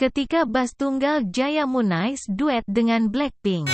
ketika Bass Tunggal Jaya Moonice duet dengan Blackpink.